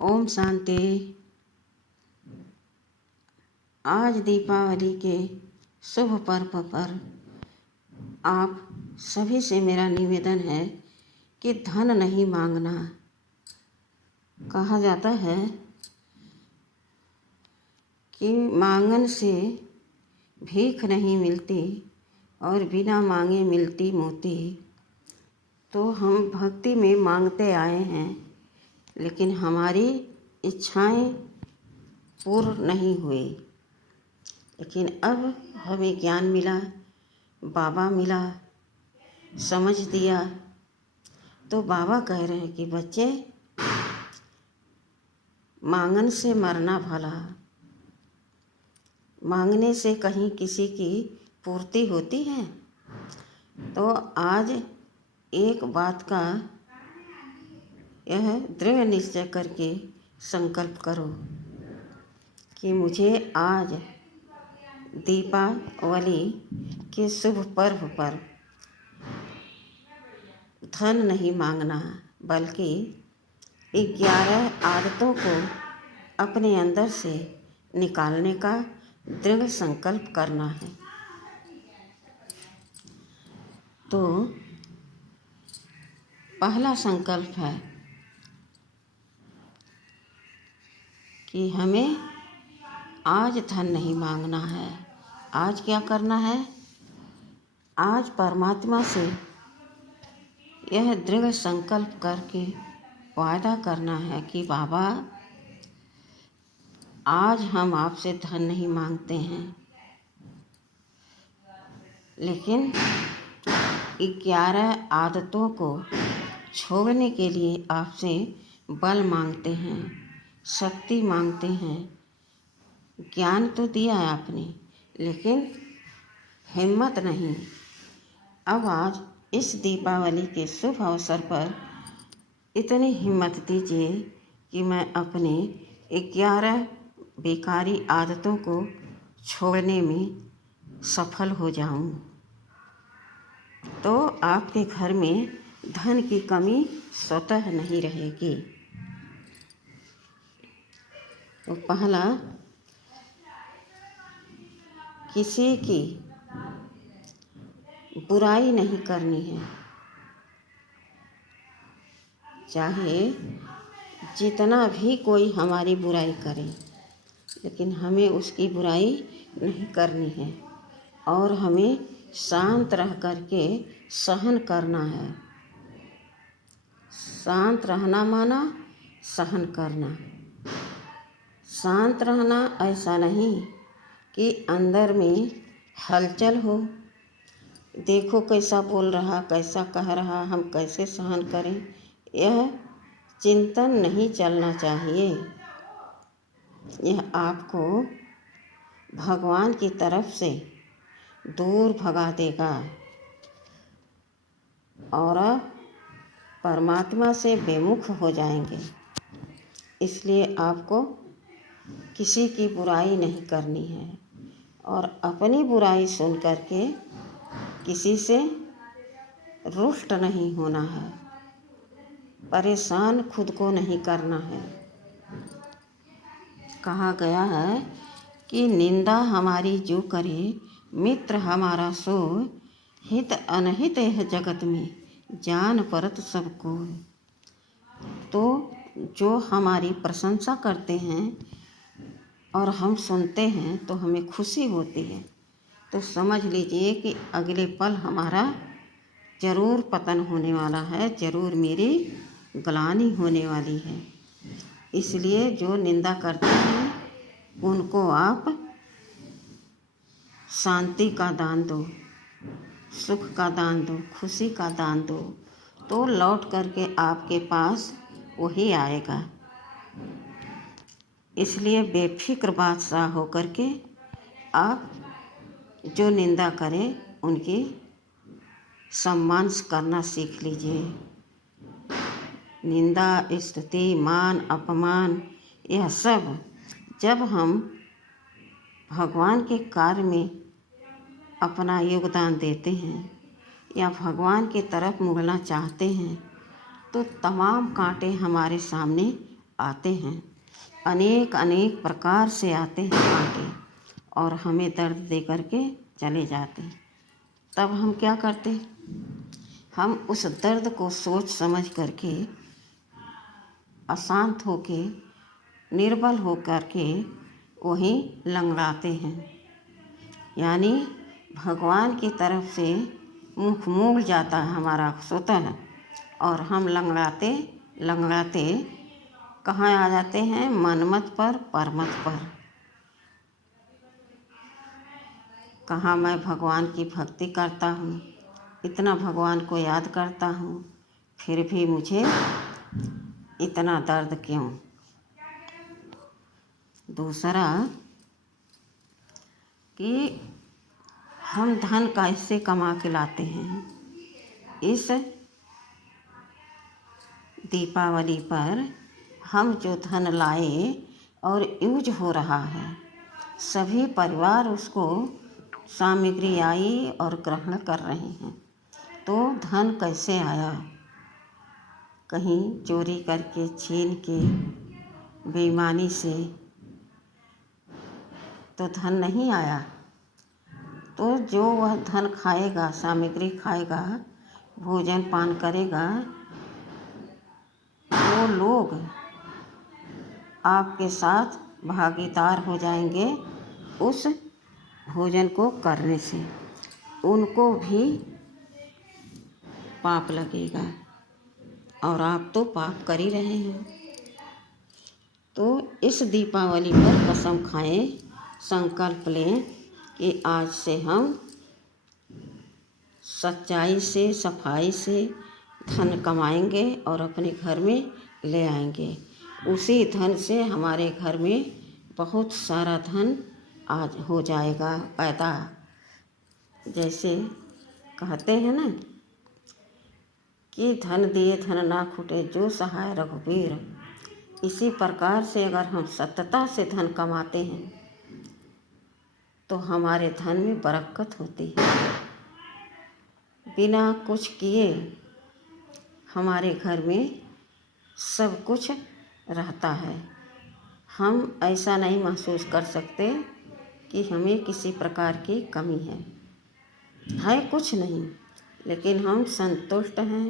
ओम शांति। आज दीपावली के शुभ पर्व पर आप सभी से मेरा निवेदन है कि धन नहीं मांगना। कहा जाता है कि मांगन से भीख नहीं मिलती और बिना मांगे मिलती मोती। तो हम भक्ति में मांगते आए हैं, लेकिन हमारी इच्छाएं पूर्ण नहीं हुई। लेकिन अब हमें ज्ञान मिला, बाबा मिला, समझ दिया। तो बाबा कह रहे हैं कि बच्चे, मांगन से मरना भला। मांगने से कहीं किसी की पूर्ति होती है? तो आज एक बात का यह दृढ़ निश्चय करके संकल्प करो कि मुझे आज दीपावली के शुभ पर्व पर धन नहीं मांगना, बल्कि 11 आदतों को अपने अंदर से निकालने का दृढ़ संकल्प करना है। तो पहला संकल्प है कि हमें आज धन नहीं मांगना है। आज क्या करना है? आज परमात्मा से यह दृढ़ संकल्प करके वादा करना है कि बाबा, आज हम आपसे धन नहीं मांगते हैं, लेकिन 11 आदतों को छोड़ने के लिए आपसे बल मांगते हैं, शक्ति मांगते हैं। ज्ञान तो दिया है आपने, लेकिन हिम्मत नहीं। अब आज इस दीपावली के शुभ अवसर पर इतनी हिम्मत दीजिए कि मैं अपने 11 बेकारी आदतों को छोड़ने में सफल हो जाऊं। तो आपके घर में धन की कमी स्वतः नहीं रहेगी। तो पहला, किसी की बुराई नहीं करनी है। चाहे जितना भी कोई हमारी बुराई करे, लेकिन हमें उसकी बुराई नहीं करनी है और हमें शांत रह करके सहन करना है। शांत रहना माना सहन करना। शांत रहना ऐसा नहीं कि अंदर में हलचल हो, देखो कैसा बोल रहा, कैसा कह रहा, हम कैसे सहन करें। यह चिंतन नहीं चलना चाहिए। यह आपको भगवान की तरफ से दूर भगा देगा और परमात्मा से बेमुख हो जाएंगे। इसलिए आपको किसी की बुराई नहीं करनी है और अपनी बुराई सुन करके किसी से रुष्ट नहीं होना है। परेशान खुद को नहीं करना है। कहा गया है कि निंदा हमारी जो करे, मित्र हमारा सो, हित अनहित यह जगत में जान परत सबको। तो जो हमारी प्रशंसा करते हैं और हम सुनते हैं तो हमें खुशी होती है, तो समझ लीजिए कि अगले पल हमारा ज़रूर पतन होने वाला है, ज़रूर मेरी ग्लानि होने वाली है। इसलिए जो निंदा करते हैं उनको आप शांति का दान दो, सुख का दान दो, खुशी का दान दो, तो लौट करके आपके पास वही आएगा। इसलिए बेफिक्र बादशाह होकर के आप जो निंदा करें उनकी सम्मान करना सीख लीजिए। निंदा, स्तुति, मान, अपमान, यह सब जब हम भगवान के कार्य में अपना योगदान देते हैं या भगवान की तरफ मुड़ना चाहते हैं, तो तमाम कांटे हमारे सामने आते हैं, अनेक अनेक प्रकार से आते हैं कांटे और हमें दर्द दे करके चले जाते हैं। तब हम क्या करते? हम उस दर्द को सोच समझ करके अशांत होके निर्बल हो करके वहीं लंगड़ाते हैं, यानी भगवान की तरफ से मुख मोड़ जाता है हमारा स्वतः, और हम लंगड़ाते लंगड़ाते कहाँ आ जाते हैं? मनमत पर, परमत पर। कहाँ मैं भगवान की भक्ति करता हूँ, इतना भगवान को याद करता हूँ, फिर भी मुझे इतना दर्द क्यों? दूसरा कि हम धन कैसे कमा के लाते हैं। इस दीपावली पर हम जो धन लाए और यूज हो रहा है, सभी परिवार उसको सामग्री आई और ग्रहण कर रहे हैं, तो धन कैसे आया? कहीं चोरी करके, छीन के, बेईमानी से तो धन नहीं आया। तो जो वह धन खाएगा, सामग्री खाएगा, भोजन पान करेगा, वो लोग आपके साथ भागीदार हो जाएंगे उस भोजन को करने से, उनको भी पाप लगेगा और आप तो पाप कर ही रहे हैं। तो इस दीपावली पर कसम खाएं, संकल्प लें कि आज से हम सच्चाई से, सफाई से धन कमाएंगे और अपने घर में ले आएंगे। उसी धन से हमारे घर में बहुत सारा धन आज हो जाएगा पैदा। जैसे कहते हैं ना कि धन दिए धन ना खुटे, जो सहाय रघुबीर। इसी प्रकार से अगर हम सत्यता से धन कमाते हैं तो हमारे धन में बरकत होती है। बिना कुछ किए हमारे घर में सब कुछ रहता है। हम ऐसा नहीं महसूस कर सकते कि हमें किसी प्रकार की कमी है कुछ नहीं, लेकिन हम संतुष्ट हैं,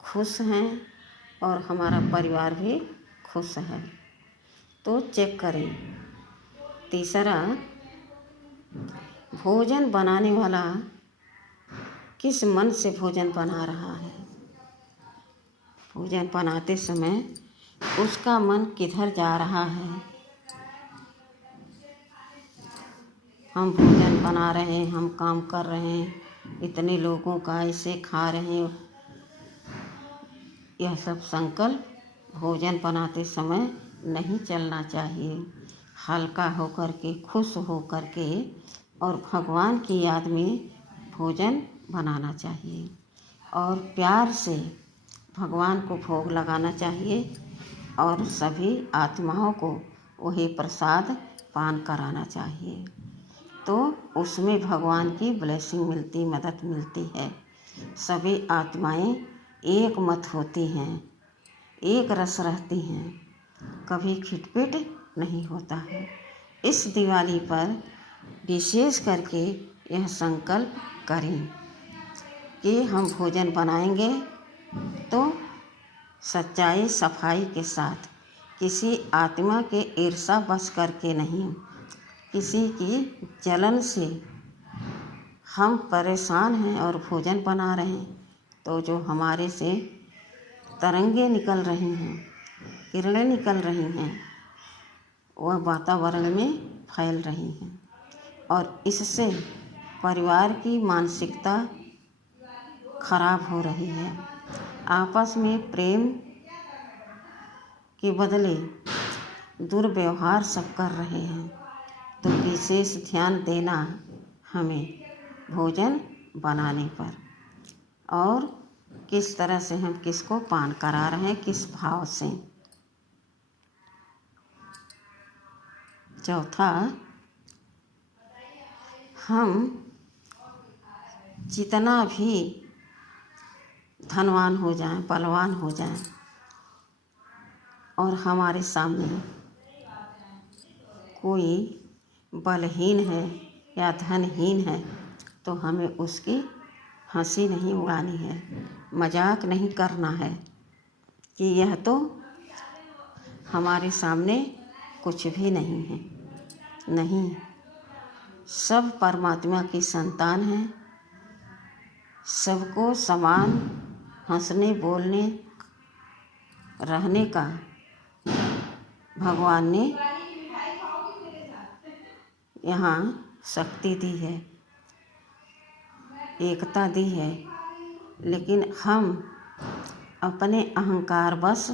खुश हैं और हमारा परिवार भी खुश है। तो चेक करें। तीसरा, भोजन बनाने वाला किस मन से भोजन बना रहा है। भोजन बनाते समय उसका मन किधर जा रहा है। हम भोजन बना रहे हैं, हम काम कर रहे हैं, इतने लोगों का ऐसे खा रहे हैं, यह सब संकल्प भोजन बनाते समय नहीं चलना चाहिए। हल्का होकर के, खुश होकर के और भगवान की याद में भोजन बनाना चाहिए और प्यार से भगवान को भोग लगाना चाहिए और सभी आत्माओं को वही प्रसाद पान कराना चाहिए। तो उसमें भगवान की ब्लेसिंग मिलती, मदद मिलती है। सभी आत्माएं एक मत होती हैं, एक रस रहती हैं, कभी खिटपिट नहीं होता है। इस दिवाली पर विशेष करके यह संकल्प करें कि हम भोजन बनाएंगे तो सच्चाई, सफाई के साथ, किसी आत्मा के ईर्ष्या बस करके नहीं, किसी की जलन से हम परेशान हैं और भोजन बना रहे हैं, तो जो हमारे से तरंगे निकल रही हैं, किरणें निकल रही हैं, वह वातावरण में फैल रही हैं और इससे परिवार की मानसिकता खराब हो रही है। आपस में प्रेम के बदले दुर्व्यवहार सब कर रहे हैं। तो विशेष ध्यान देना हमें भोजन बनाने पर और किस तरह से हम किसको पान करा रहे हैं, किस भाव से। चौथा, हम जितना भी धनवान हो जाएं, बलवान हो जाएं, और हमारे सामने कोई बलहीन है या धनहीन है तो हमें उसकी हंसी नहीं उड़ानी है, मजाक नहीं करना है कि यह तो हमारे सामने कुछ भी नहीं है। नहीं, सब परमात्मा की संतान हैं। सबको समान हंसने बोलने रहने का भगवान ने यहाँ शक्ति दी है, एकता दी है। लेकिन हम अपने अहंकार बस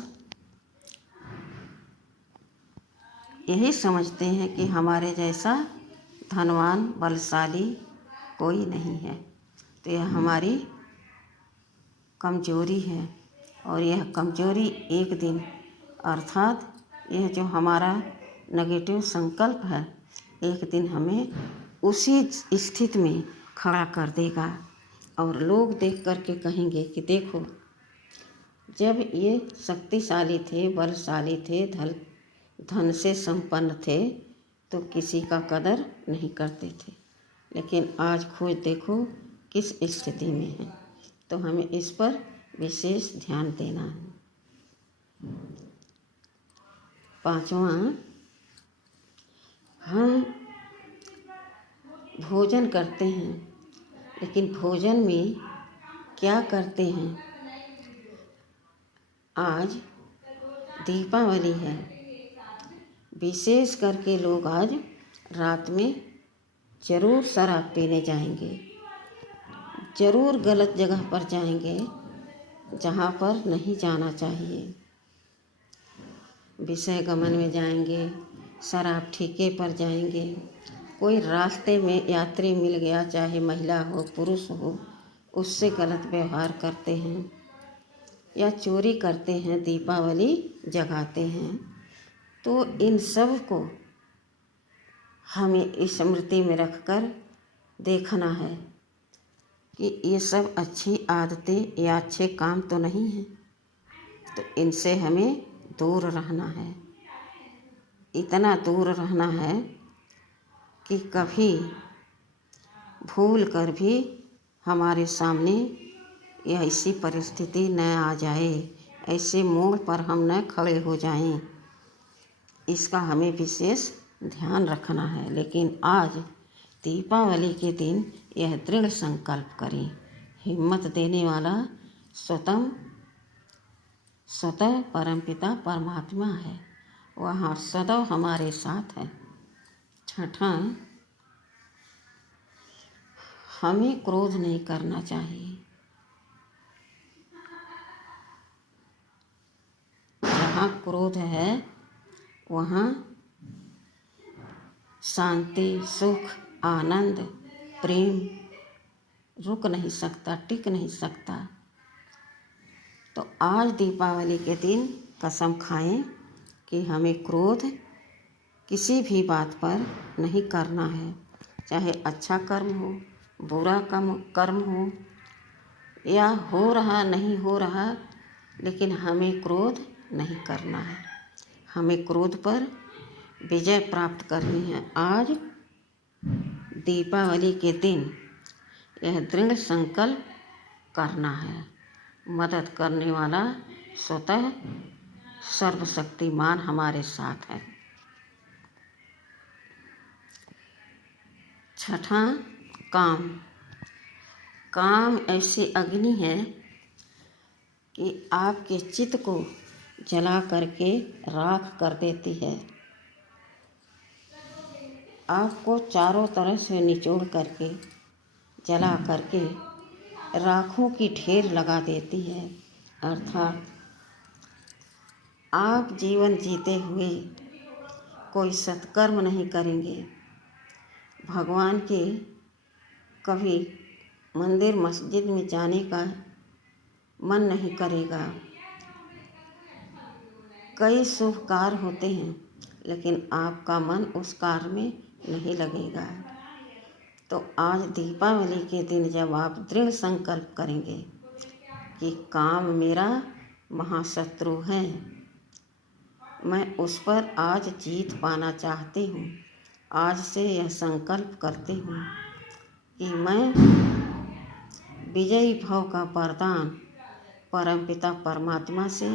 यही समझते हैं कि हमारे जैसा धनवान बलशाली कोई नहीं है। तो यह हमारी कमजोरी है और यह कमजोरी एक दिन अर्थात यह जो हमारा नेगेटिव संकल्प है एक दिन हमें उसी स्थिति में खड़ा कर देगा और लोग देख कर के कहेंगे कि देखो, जब ये शक्तिशाली थे, बलशाली थे, धन से संपन्न थे तो किसी का कदर नहीं करते थे, लेकिन आज खोज देखो किस स्थिति में है। तो हमें इस पर विशेष ध्यान देना है। पांचवा, हम भोजन करते हैं लेकिन भोजन में क्या करते हैं। आज दीपावली है, विशेष करके लोग आज रात में ज़रूर शराब पीने जाएंगे, ज़रूर गलत जगह पर जाएंगे जहाँ पर नहीं जाना चाहिए। विषय गमन में जाएंगे, शराब ठेके पर जाएंगे, कोई रास्ते में यात्री मिल गया, चाहे महिला हो पुरुष हो, उससे गलत व्यवहार करते हैं या चोरी करते हैं, दीपावली जगाते हैं। तो इन सब को हमें स्मृति में रखकर देखना है कि ये सब अच्छी आदतें या अच्छे काम तो नहीं हैं, तो इनसे हमें दूर रहना है। इतना दूर रहना है कि कभी भूल कर भी हमारे सामने यह ऐसी परिस्थिति न आ जाए, ऐसे मोड़ पर हम न खड़े हो जाएं, इसका हमें विशेष ध्यान रखना है। लेकिन आज दीपावली के दिन यह दृढ़ संकल्प करें। हिम्मत देने वाला स्वतः परमपिता परमात्मा है, वह सदैव हमारे साथ है। छठा, हमें क्रोध नहीं करना चाहिए। जहाँ क्रोध है वहाँ शांति, सुख, आनंद, प्रेम रुक नहीं सकता, टिक नहीं सकता। तो आज दीपावली के दिन कसम खाएं कि हमें क्रोध किसी भी बात पर नहीं करना है, चाहे अच्छा कर्म हो, बुरा कर्म हो या हो रहा नहीं हो रहा, लेकिन हमें क्रोध नहीं करना है। हमें क्रोध पर विजय प्राप्त करनी है। आज दीपावली के दिन यह दृढ़ संकल्प करना है। मदद करने वाला स्वतः सर्वशक्तिमान हमारे साथ है। छठा, काम ऐसी अग्नि है कि आपके चित्त को जला करके राख कर देती है, आपको चारों तरफ से निचोड़ करके जला करके राखों की ढेर लगा देती है। अर्थात आप जीवन जीते हुए कोई सत्कर्म नहीं करेंगे, भगवान के कभी मंदिर मस्जिद में जाने का मन नहीं करेगा। कई शुभ कार्य होते हैं लेकिन आपका मन उस कार्य में नहीं लगेगा। तो आज दीपावली के दिन जब आप दृढ़ संकल्प करेंगे कि काम मेरा महाशत्रु है, मैं उस पर आज जीत पाना चाहती हूँ। आज से यह संकल्प करती हूँ कि मैं विजयी भव का वरदान परमपिता परमात्मा से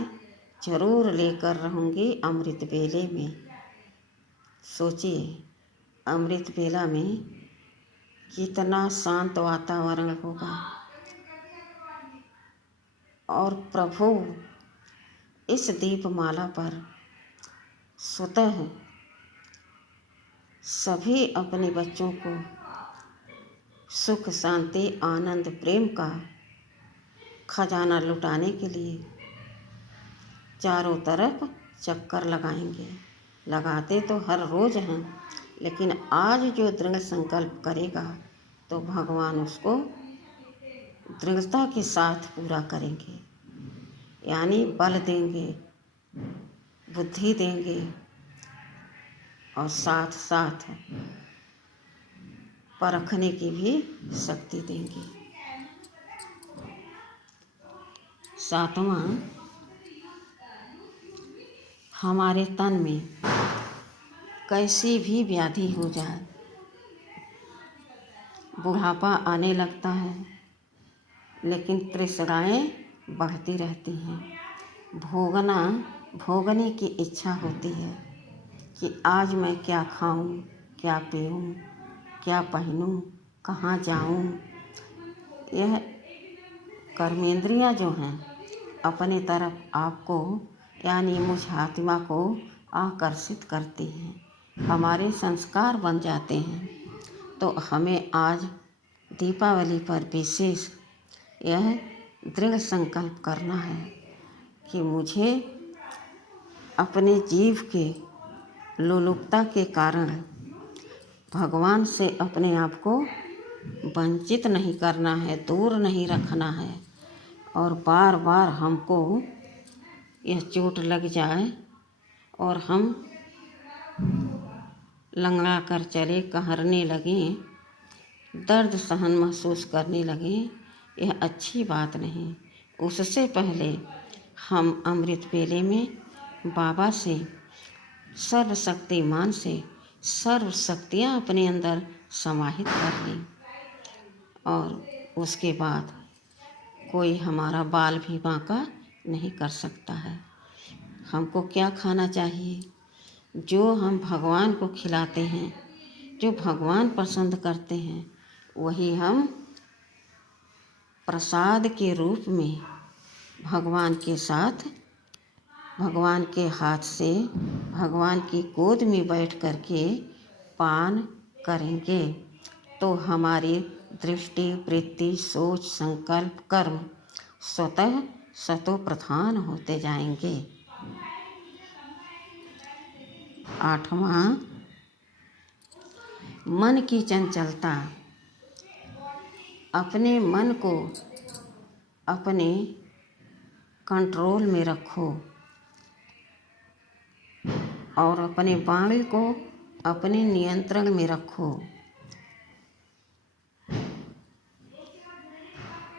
जरूर लेकर रहूँगी अमृत वेले में। सोचिए, अमृत वेला में कितना शांत वातावरण होगा और प्रभु इस दीपमाला पर स्वतः सभी अपने बच्चों को सुख, शांति, आनंद, प्रेम का खजाना लुटाने के लिए चारों तरफ चक्कर लगाएंगे। लगाते तो हर रोज़ हैं, लेकिन आज जो दृढ़ संकल्प करेगा तो भगवान उसको दृढ़ता के साथ पूरा करेंगे। यानी बल देंगे, बुद्धि देंगे और साथ साथ परखने की भी शक्ति देंगे। सातवां, हमारे तन में कैसी भी व्याधि हो जाए, बुढ़ापा आने लगता है लेकिन तृष्णाएँ बढ़ती रहती हैं। भोगने की इच्छा होती है कि आज मैं क्या खाऊं, क्या पीऊं, क्या पहनूं, कहाँ जाऊं। यह कर्मेंद्रियां जो हैं अपने तरफ आपको यानी मुझ आत्मा को आकर्षित करती हैं, हमारे संस्कार बन जाते हैं। तो हमें आज दीपावली पर विशेष यह दृढ़ संकल्प करना है कि मुझे अपने जीव के लोलुपता के कारण भगवान से अपने आप को वंचित नहीं करना है, दूर नहीं रखना है। और बार बार हमको यह चोट लग जाए और हम लंगड़ा कर चले, कहरने लगें, दर्द सहन महसूस करने लगें, यह अच्छी बात नहीं। उससे पहले हम अमृत वेले में बाबा से, सर्वशक्तिमान से सर्व शक्तियाँ अपने अंदर समाहित कर लें और उसके बाद कोई हमारा बाल भी बांका नहीं कर सकता है। हमको क्या खाना चाहिए? जो हम भगवान को खिलाते हैं, जो भगवान पसंद करते हैं, वही हम प्रसाद के रूप में भगवान के साथ, भगवान के हाथ से, भगवान की गोद में बैठ कर के पान करेंगे तो हमारी दृष्टि, वृत्ति, सोच, संकल्प, कर्म स्वतः सतो प्रधान होते जाएंगे। आठवां, मन की चंचलता। अपने मन को अपने कंट्रोल में रखो और अपने वाणी को अपने नियंत्रण में रखो।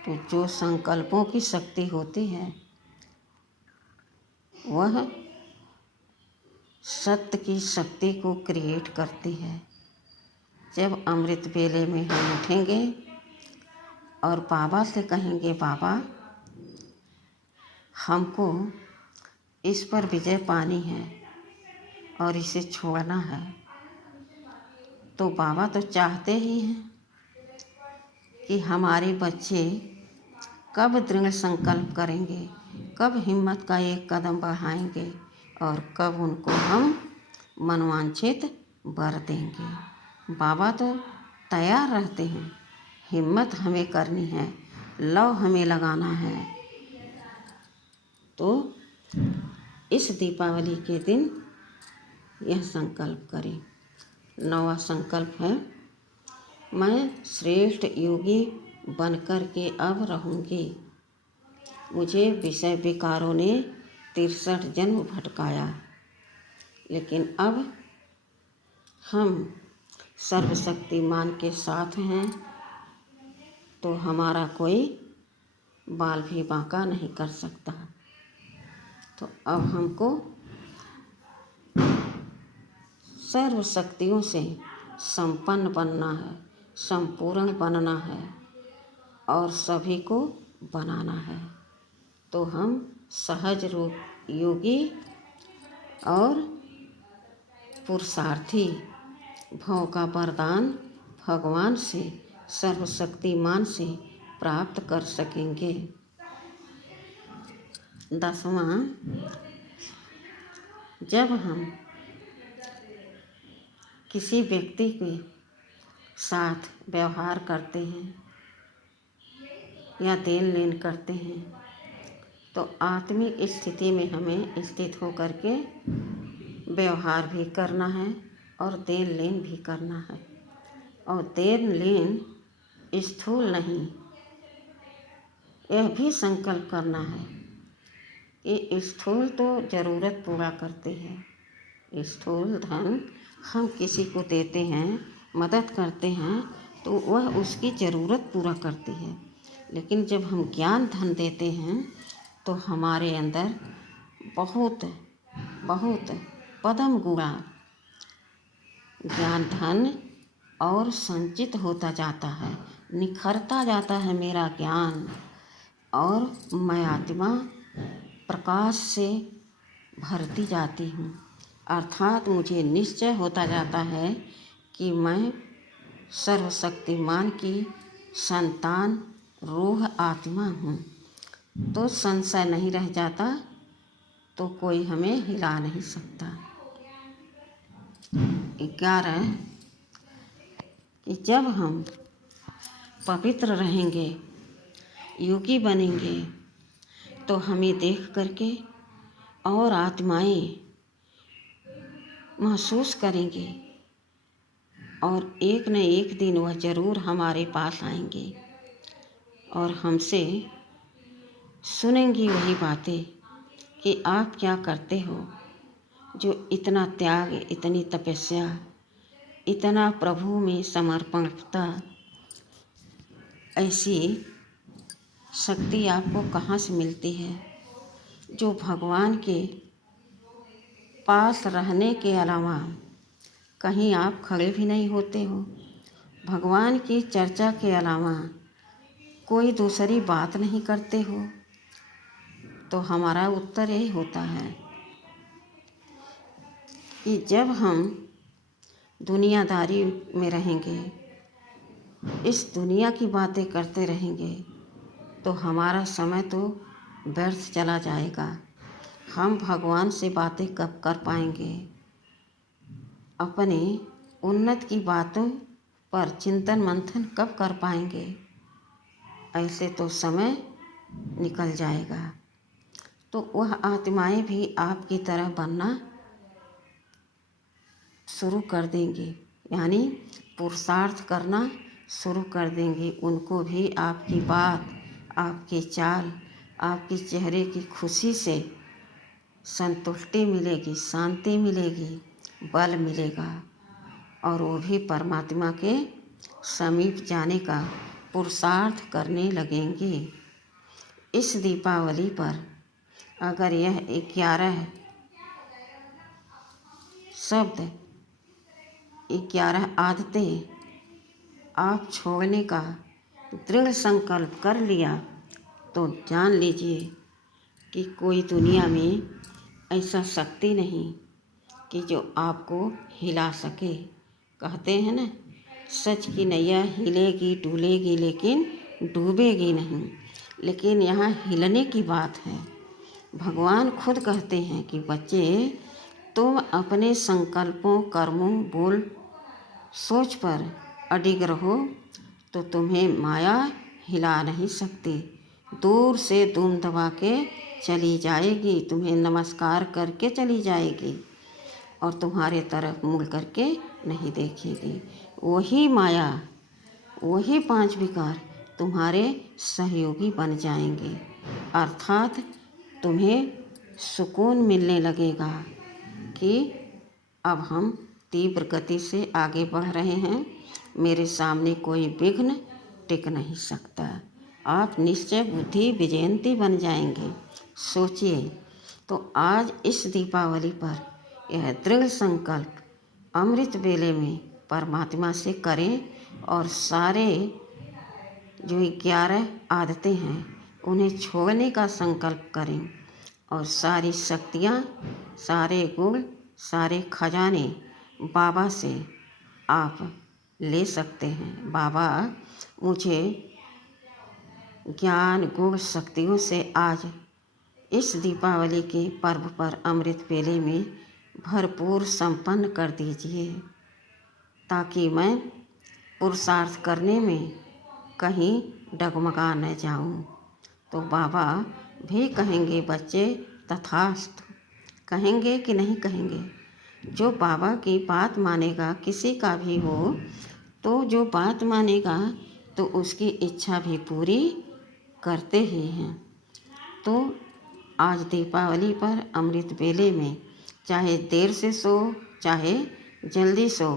तो जो संकल्पों की शक्ति होती है वह सत्य की शक्ति को क्रिएट करती है। जब अमृत वेले में हम उठेंगे और बाबा से कहेंगे, बाबा हमको इस पर विजय पानी है और इसे छोड़ना है, तो बाबा तो चाहते ही हैं कि हमारे बच्चे कब दृढ़ संकल्प करेंगे, कब हिम्मत का एक कदम बढ़ाएंगे और कब उनको हम मनवांछित वर देंगे। बाबा तो तैयार रहते हैं, हिम्मत हमें करनी है, लव हमें लगाना है। तो इस दीपावली के दिन यह संकल्प करें। 9वां संकल्प है, मैं श्रेष्ठ योगी बनकर के अब रहूँगी। मुझे विषय विकारों ने 63 जन्म भटकाया, लेकिन अब हम सर्वशक्तिमान के साथ हैं तो हमारा कोई बाल भी बांका नहीं कर सकता। तो अब हमको सर्व शक्तियों से संपन्न बनना है, संपूर्ण बनना है और सभी को बनाना है। तो हम सहज रूप योगी और पुरुषार्थी भव का वरदान भगवान से, सर्वशक्तिमान से प्राप्त कर सकेंगे। 10वां, जब हम किसी व्यक्ति के साथ व्यवहार करते हैं या देन लेन करते हैं तो आत्मिक स्थिति में हमें स्थित होकर के व्यवहार भी करना है और देन लेन भी करना है। और देन लेन स्थूल नहीं, यह भी संकल्प करना है कि स्थूल तो ज़रूरत पूरा करते हैं। स्थूल धन हम किसी को देते हैं, मदद करते हैं तो वह उसकी ज़रूरत पूरा करती है। लेकिन जब हम ज्ञान धन देते हैं तो हमारे अंदर बहुत बहुत पदम गुणा ज्ञान धन और संचित होता जाता है, निखरता जाता है मेरा ज्ञान, और मैं आत्मा प्रकाश से भरती जाती हूँ। अर्थात मुझे निश्चय होता जाता है कि मैं सर्वशक्तिमान की संतान रूह आत्मा हूँ। तो संशय नहीं रह जाता, तो कोई हमें हिला नहीं सकता। 11, कि जब हम पवित्र रहेंगे, योगी बनेंगे, तो हमें देख करके और आत्माएं महसूस करेंगे और एक न एक दिन वह ज़रूर हमारे पास आएंगे और हमसे सुनेंगी वही बातें कि आप क्या करते हो, जो इतना त्याग, इतनी तपस्या, इतना प्रभु में समर्पणता, ऐसी शक्ति आपको कहाँ से मिलती है, जो भगवान के पास रहने के अलावा कहीं आप खड़े भी नहीं होते हो, भगवान की चर्चा के अलावा कोई दूसरी बात नहीं करते हो। तो हमारा उत्तर यही होता है कि जब हम दुनियादारी में रहेंगे, इस दुनिया की बातें करते रहेंगे, तो हमारा समय तो व्यर्थ चला जाएगा। हम भगवान से बातें कब कर पाएंगे? अपने उन्नत की बातों पर चिंतन मंथन कब कर पाएंगे? ऐसे तो समय निकल जाएगा। तो वह आत्माएं भी आपकी तरह बनना शुरू कर देंगी, यानी पुरुषार्थ करना शुरू कर देंगी। उनको भी आपकी बात, आपकी चाल, आपके चेहरे की खुशी से संतुष्टि मिलेगी, शांति मिलेगी, बल मिलेगा और वो भी परमात्मा के समीप जाने का पुरुषार्थ करने लगेंगे। इस दीपावली पर अगर यह 11 शब्द, 11 आदतें आप छोड़ने का दृढ़ संकल्प कर लिया तो जान लीजिए कि कोई दुनिया में ऐसा शक्ति नहीं कि जो आपको हिला सके। कहते हैं ना, सच की नैया हिलेगी डुलेगी लेकिन डूबेगी नहीं। लेकिन यहाँ हिलने की बात है। भगवान खुद कहते हैं कि बच्चे, तुम अपने संकल्पों, कर्मों, बोल, सोच पर अडिग रहो तो तुम्हें माया हिला नहीं सकती। दूर से दुम दबा के चली जाएगी, तुम्हें नमस्कार करके चली जाएगी और तुम्हारे तरफ मुड़ करके नहीं देखेगी। वही माया, वही 5 विकार तुम्हारे सहयोगी बन जाएंगे। अर्थात तुम्हें सुकून मिलने लगेगा कि अब हम तीव्र गति से आगे बढ़ रहे हैं, मेरे सामने कोई विघ्न टिक नहीं सकता। आप निश्चय बुद्धि विजयंती बन जाएंगे। सोचिए, तो आज इस दीपावली पर यह दृढ़ संकल्प अमृत वेले में परमात्मा से करें और सारे जो 11 आदतें हैं उन्हें छोड़ने का संकल्प करें और सारी शक्तियाँ, सारे गुण, सारे खजाने बाबा से आप ले सकते हैं। बाबा मुझे ज्ञान गुण शक्तियों से आज इस दीपावली के पर्व पर अमृत वेले में भरपूर संपन्न कर दीजिए, ताकि मैं पुरुषार्थ करने में कहीं डगमगा न जाऊं। तो बाबा भी कहेंगे बच्चे तथास्तु, कहेंगे कि नहीं कहेंगे। जो बाबा की बात मानेगा, किसी का भी हो, तो जो बात मानेगा तो उसकी इच्छा भी पूरी करते ही हैं। तो आज दीपावली पर अमृत वेले में चाहे देर से सो चाहे जल्दी सो,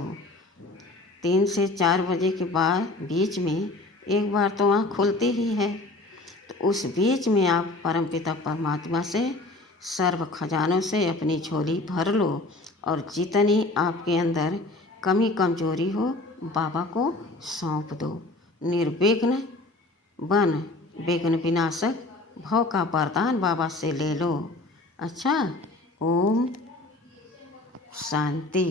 3 से 4 बजे के बाद बीच में एक बार तो आँख खुलती ही है, तो उस बीच में आप परमपिता परमात्मा से सर्व खजानों से अपनी झोली भर लो और जितनी आपके अंदर कमी कमजोरी हो बाबा को सौंप दो। निर्विघ्न बन विघ्न विनाशक भव का वरदान बाबा से ले लो। अच्छा, ओम शांति।